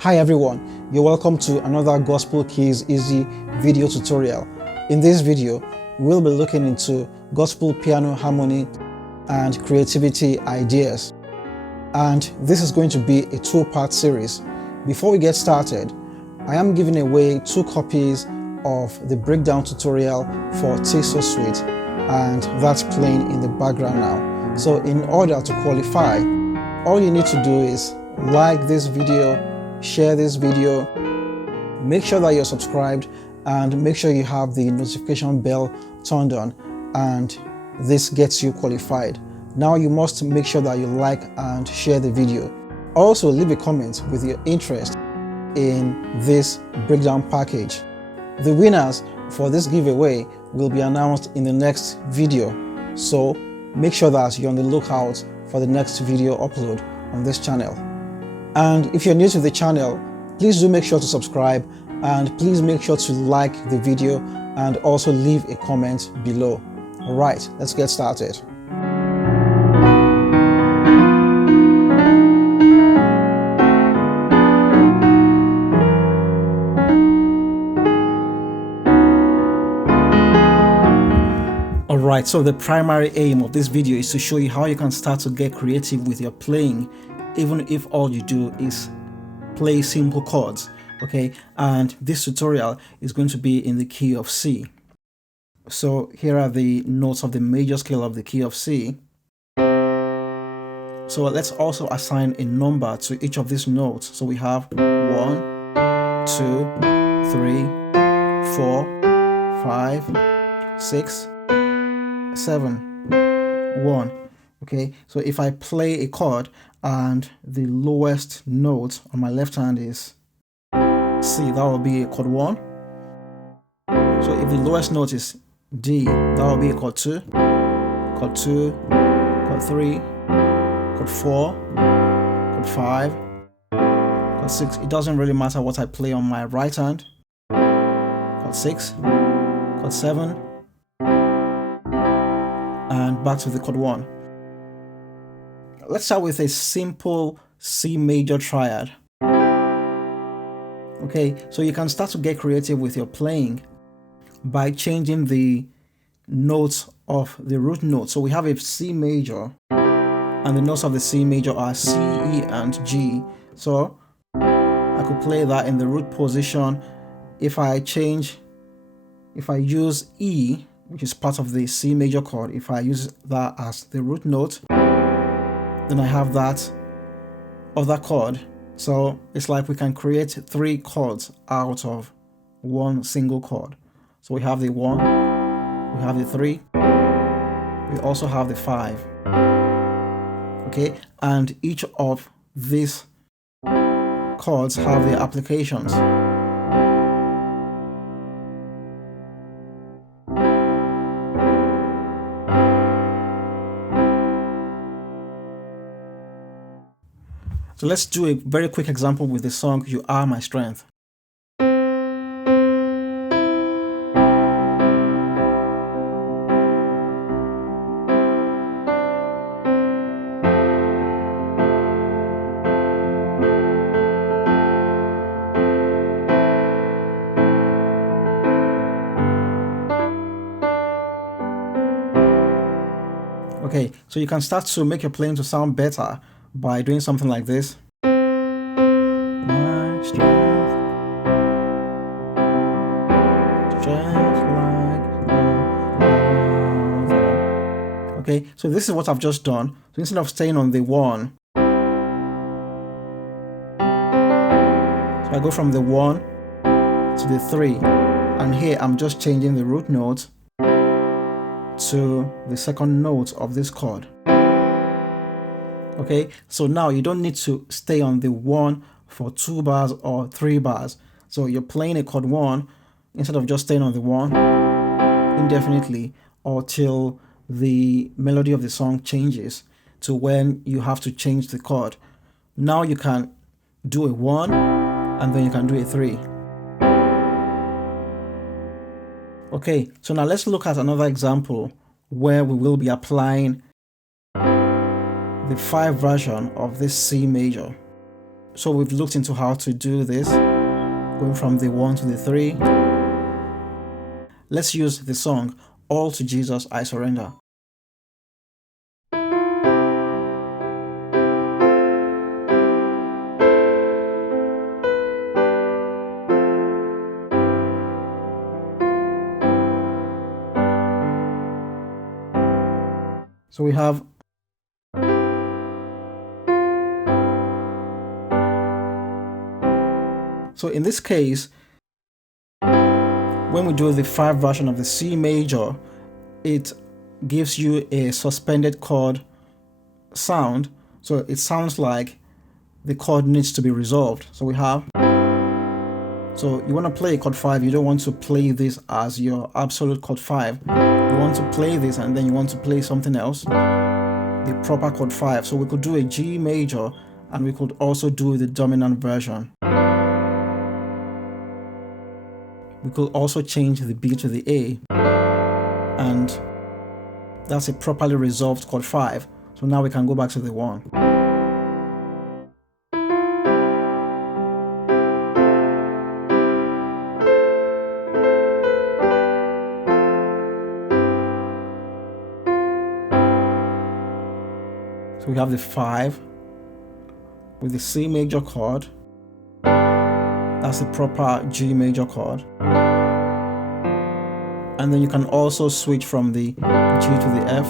Hi everyone, you're welcome to another Gospel Keys Easy video tutorial. In this video, we'll be looking into gospel piano harmony and creativity ideas. And this is going to be a two-part series. Before we get started, I am giving away 2 copies of the breakdown tutorial for Taste Sweet, and that's playing in the background now. So in order to qualify, all you need to do is like this video, share this video, make sure that you're subscribed, and make sure you have the notification bell turned on, and this gets you qualified. Now you must make sure that you like and share the video. Also leave a comment with your interest in this breakdown package. The winners for this giveaway will be announced in the next video, so make sure that you're on the lookout for the next video upload on this channel. And if you're new to the channel, please do make sure to subscribe, and please make sure to like the video and also leave a comment below. Alright, let's get started. Alright, so the primary aim of this video is to show you how you can start to get creative with your playing, even if all you do is play simple chords, okay? And this tutorial is going to be in the key of C. So here are the notes of the major scale of the key of C. So let's also assign a number to each of these notes. So we have 1, 2, 3, 4, 5, 6, 7, 1. Okay, so if I play a chord and the lowest note on my left hand is C, that will be a chord 1. So if the lowest note is D, that will be a chord 2, chord 2, chord 3, chord 4, chord 5, chord 6. It doesn't really matter what I play on my right hand. Chord 6, chord 7, and back to the chord 1. Let's start with a simple C major triad. Okay, so you can start to get creative with your playing by changing the notes of the root note. So we have a C major, and the notes of the C major are C, E, and G. So I could play that in the root position. If I use E, which is part of the C major chord, if I use that as the root note, then I have that other chord. So it's like we can create 3 chords out of one single chord. So we have the 1, we have the 3, we also have the 5. Okay, and each of these chords have their applications. So let's do a very quick example with the song You Are My Strength. Okay, so you can start to make your playing to sound better by doing something like this. My strength, strength like no. Okay, so this is what I've just done. So instead of staying on the 1, so I go from the 1 to the 3, and here I'm just changing the root note to the second note of this chord. Okay, so now you don't need to stay on the 1 for 2 bars or 3 bars. So you're playing a chord 1 instead of just staying on the 1 indefinitely or till the melody of the song changes to when you have to change the chord. Now you can do a 1 and then you can do a 3. Okay, so now let's look at another example where we will be applying the 5 version of this C major. So we've looked into how to do this, going from the 1 to the 3. Let's use the song, All to Jesus I Surrender. So we have so in this case, when we do the 5 version of the C major, it gives you a suspended chord sound. So it sounds like the chord needs to be resolved. So we have, so you want to play chord 5, you don't want to play this as your absolute chord 5. You want to play this and then you want to play something else, the proper chord 5. So we could do a G major and we could also do the dominant version. We could also change the B to the A, and that's a properly resolved chord 5. So now we can go back to the 1. So we have the 5 with the C major chord. That's the proper G major chord. And then you can also switch from the G to the F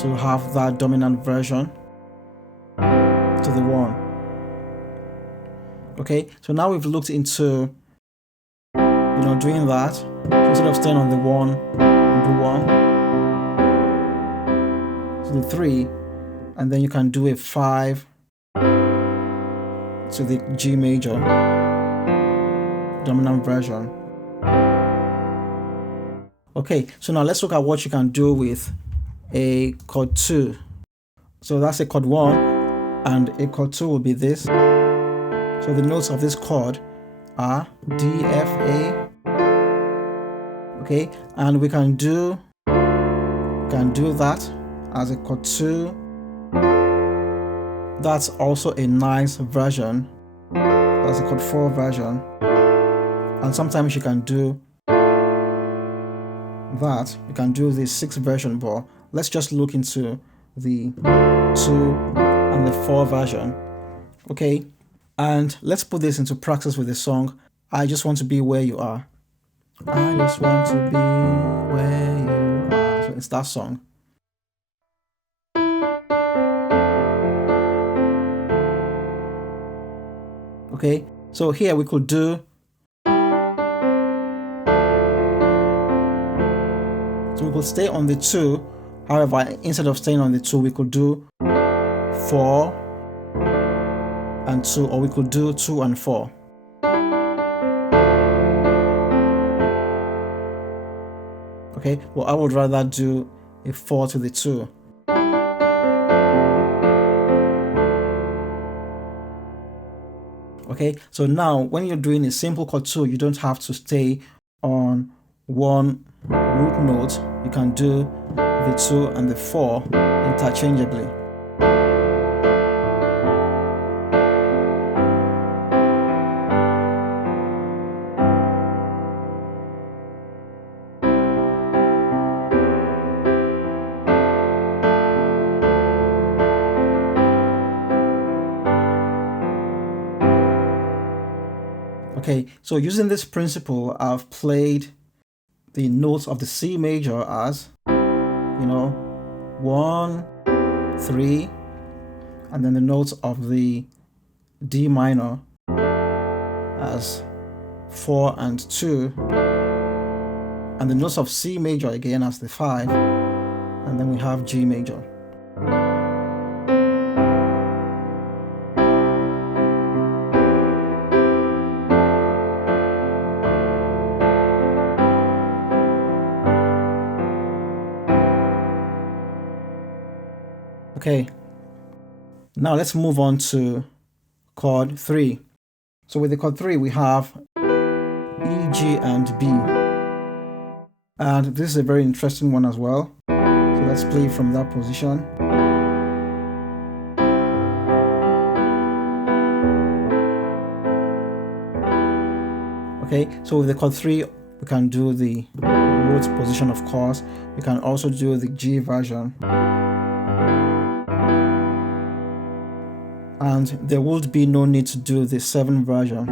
to have that dominant version to the 1. Okay, so now we've looked into, doing that. So instead of staying on the 1, do 1 to the 3, and then you can do a 5 to the G major dominant version. Okay, so now let's look at what you can do with a chord 2. So that's a chord 1, and a chord 2 will be this. So the notes of this chord are D, F, A. Okay, and we can do that as a chord 2. That's also a nice version. That's a chord 4 version. And sometimes you can do that. You can do the 6th version, but let's just look into the 2 and the 4 version. Okay, and let's put this into practice with the song, I Just Want to Be Where You Are. I just want to be where you are. So it's that song. Okay, so here we could do, so we could stay on the 2. However, instead of staying on the 2, we could do 4 and 2, or we could do 2 and 4. Okay, well, I would rather do a 4 to the 2. Okay, so now when you're doing a simple chord 2, you don't have to stay on one root note. You can do the 2 and the 4 interchangeably. Okay, so using this principle, I've played the notes of the C major as, 1, 3, and then the notes of the D minor as 4 and 2, and the notes of C major again as the 5, and then we have G major. Okay, now let's move on to chord 3. So with the chord 3, we have E, G, and B. And this is a very interesting one as well. So let's play from that position. Okay, so with the chord 3, we can do the root position, of course. We can also do the G version. And there would be no need to do the 7 version.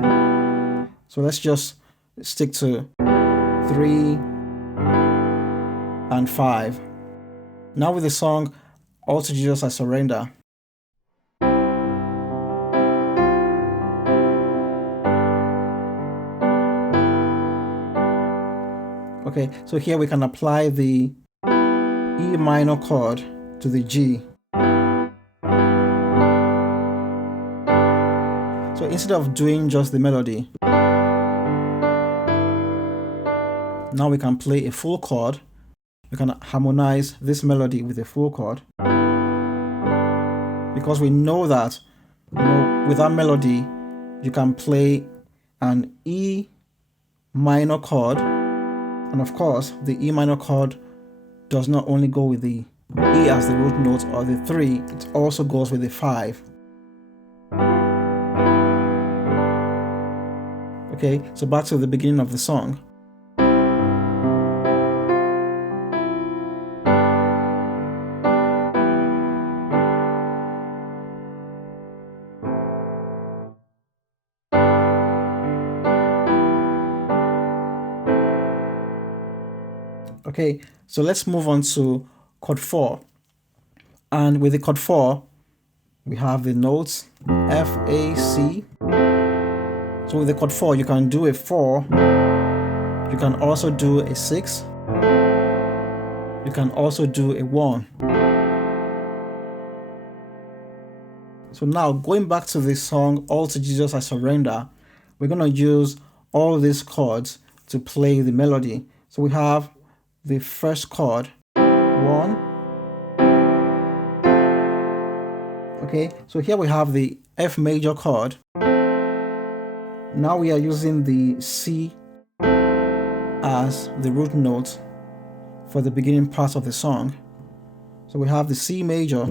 So let's just stick to 3 and 5. Now with the song All to Jesus I Surrender. Okay, so here we can apply the E minor chord to the G. So instead of doing just the melody, now we can play a full chord. We can harmonize this melody with a full chord. Because we know that, with that melody, you can play an E minor chord. And of course, the E minor chord does not only go with the E as the root note or the 3, it also goes with the 5. Okay, so back to the beginning of the song. Okay, so let's move on to chord 4. And with the chord 4, we have the notes F, A, C. So with the chord 4, you can do a 4. You can also do a 6. You can also do a 1. So now, going back to the song All to Jesus I Surrender, we're going to use all these chords to play the melody. So we have the first chord, 1. Okay, so here we have the F major chord. Now we are using the C as the root note for the beginning part of the song. So we have the C major.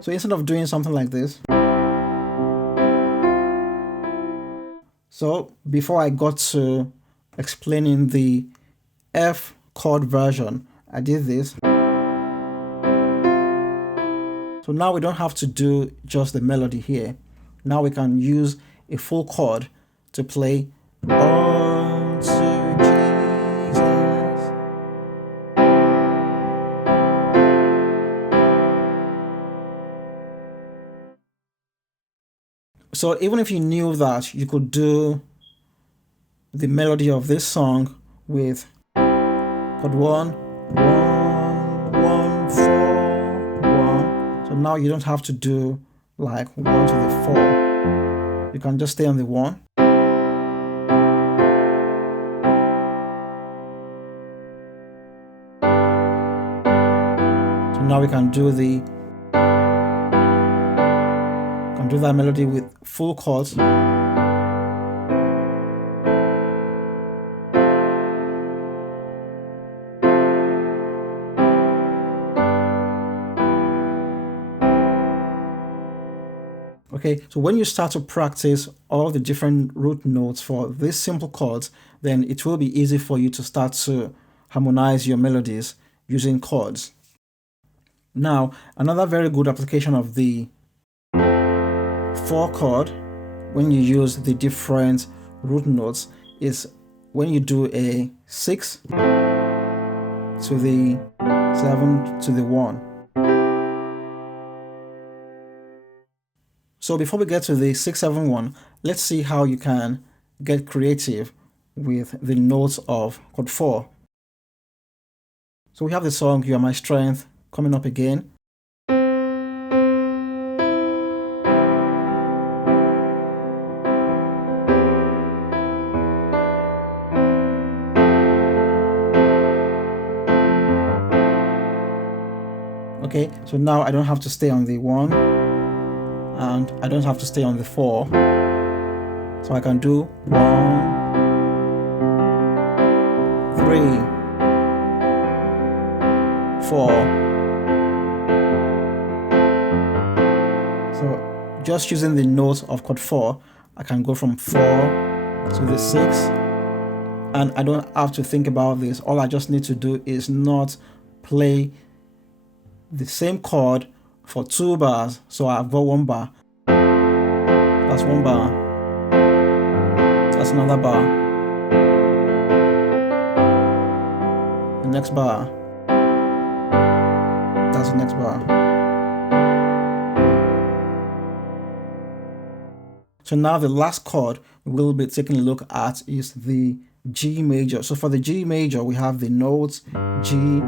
So instead of doing something like this, so before I got to explaining the F chord version, I did this. So now we don't have to do just the melody here. Now we can use a full chord to play All to Jesus. So even if you knew that you could do the melody of this song with chord 1, 1, 1, 4, 1. So now you don't have to do like 1 to the 4. You can just stay on the 1. So now we can do that melody with full chords. Okay, so when you start to practice all the different root notes for these simple chords, then it will be easy for you to start to harmonize your melodies using chords. Now, another very good application of the 4 chord when you use the different root notes is when you do a 6 to the 7 to the 1. So before we get to the 6-7-1, let's see how you can get creative with the notes of chord 4. So we have the song You Are My Strength coming up again. Okay, so now I don't have to stay on the 1 and I don't have to stay on the 4. So I can do 1, 3, 4. So just using the notes of chord 4, I can go from 4 to the 6, and I don't have to think about this. All I just need to do is not play the same chord for 2 bars. So I've got 1 bar, that's 1 bar, that's another bar, the next bar, that's the next bar. So now the last chord we'll be taking a look at is the G major. So for the G major, we have the notes G,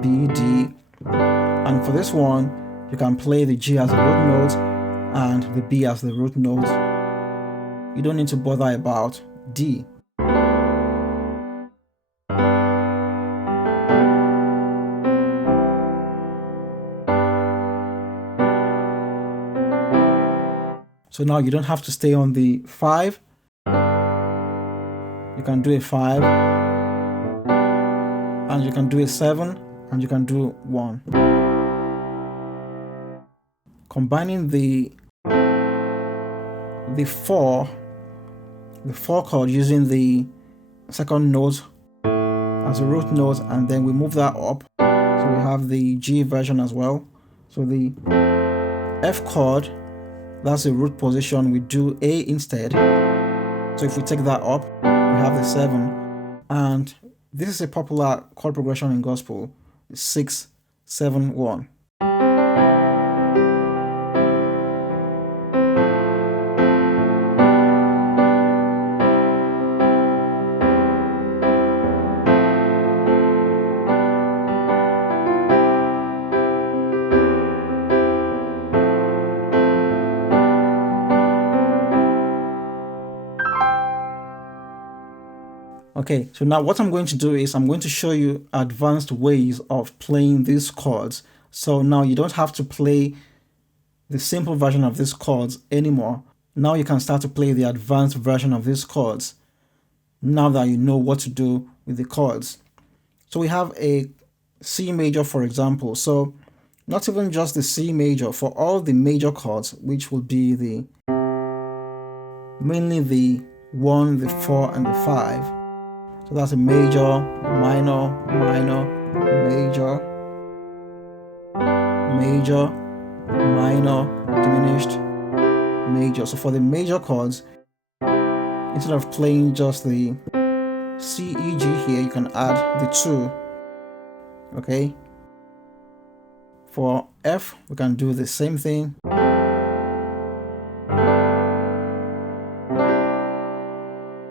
B, D, and for this one, you can play the G as the root note and the B as the root note. You don't need to bother about D. So now you don't have to stay on the 5. You can do a 5, and you can do a 7, and you can do 1. Combining the 4 chord using the second note as a root note, and then we move that up. So we have the G version as well. So the F chord, that's the root position, we do A instead. So if we take that up, we have the 7, and this is a popular chord progression in gospel, 6, 7, 1. Okay, so now what I'm going to do is I'm going to show you advanced ways of playing these chords. So now you don't have to play the simple version of these chords anymore. Now you can start to play the advanced version of these chords, now that you know what to do with the chords. So we have a C major, for example. So not even just the C major, for all the major chords, which will be mainly the 1, the 4, and the 5. So that's a major, minor, minor, major, major, minor, diminished, major. So for the major chords, instead of playing just the C, E, G here, you can add the 2. Okay. For F, we can do the same thing.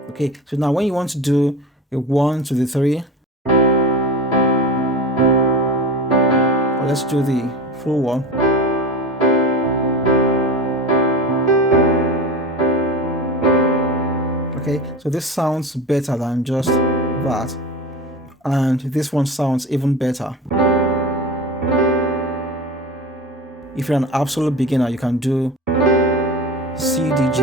Okay, so now when you want to do a 1 to the 3, or let's do the full one. Okay, so this sounds better than just that, and this one sounds even better. If you're an absolute beginner, you can do C, D, G.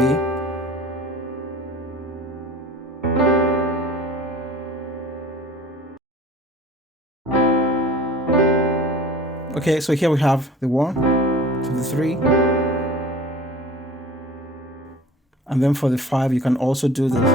Okay, so here we have the 1 to the 3. And then for the 5, you can also do this.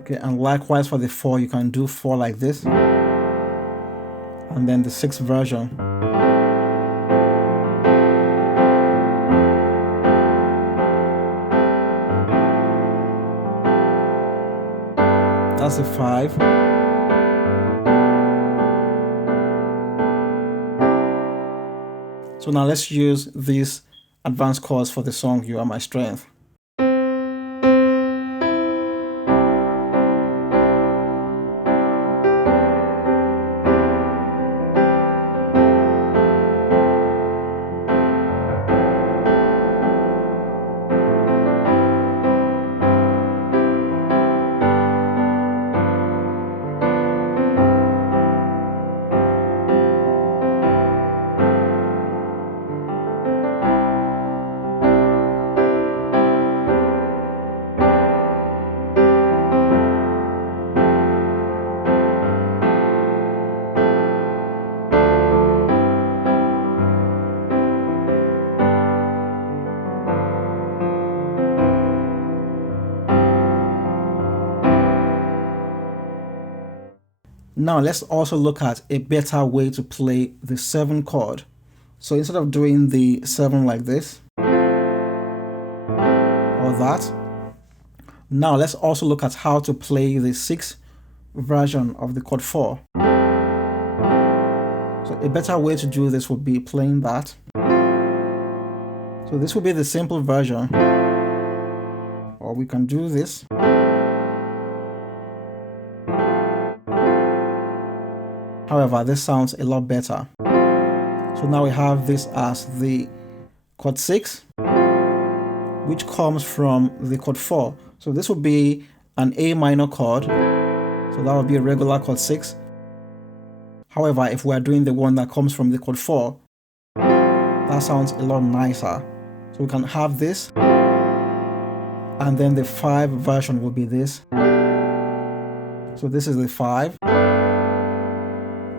Okay, and likewise for the 4, you can do 4 like this. And then the 6th version. That's a 5. So now let's use these advanced chords for the song You Are My Strength. Now let's also look at a better way to play the 7 chord. So instead of doing the 7 like this, or that, now let's also look at how to play the 6th version of the chord 4. So a better way to do this would be playing that. So this will be the simple version, or we can do this. However, this sounds a lot better. So now we have this as the chord 6, which comes from the chord 4. So this would be an A minor chord. So that would be a regular chord 6. However, if we're doing the one that comes from the chord 4, that sounds a lot nicer. So we can have this, and then the 5 version will be this. So this is the 5.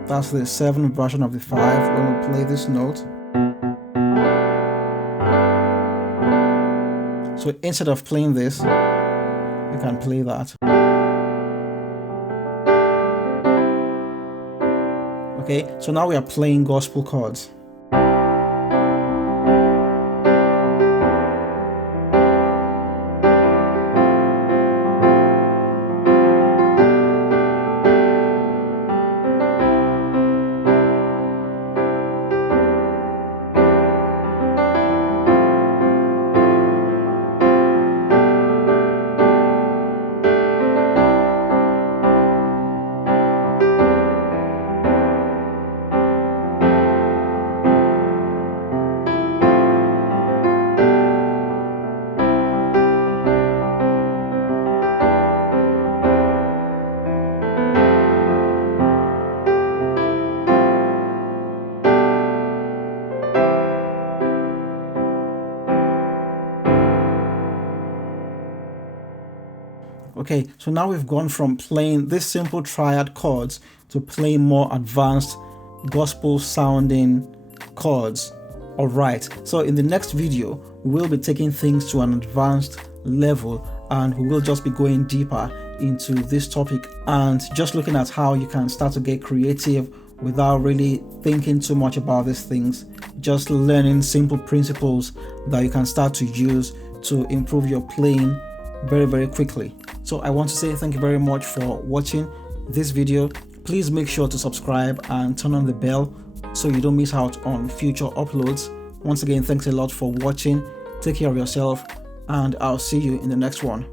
That's the 7 version of the 5 when we play this note. So instead of playing this, we can play that. Okay, so now we are playing gospel chords. Okay, so now we've gone from playing this simple triad chords to playing more advanced gospel sounding chords. Alright, so in the next video, we'll be taking things to an advanced level, and we will just be going deeper into this topic and just looking at how you can start to get creative without really thinking too much about these things, just learning simple principles that you can start to use to improve your playing very, very quickly. So I want to say thank you very much for watching this video. Please make sure to subscribe and turn on the bell so you don't miss out on future uploads. Once again, thanks a lot for watching. Take care of yourself, and I'll see you in the next one.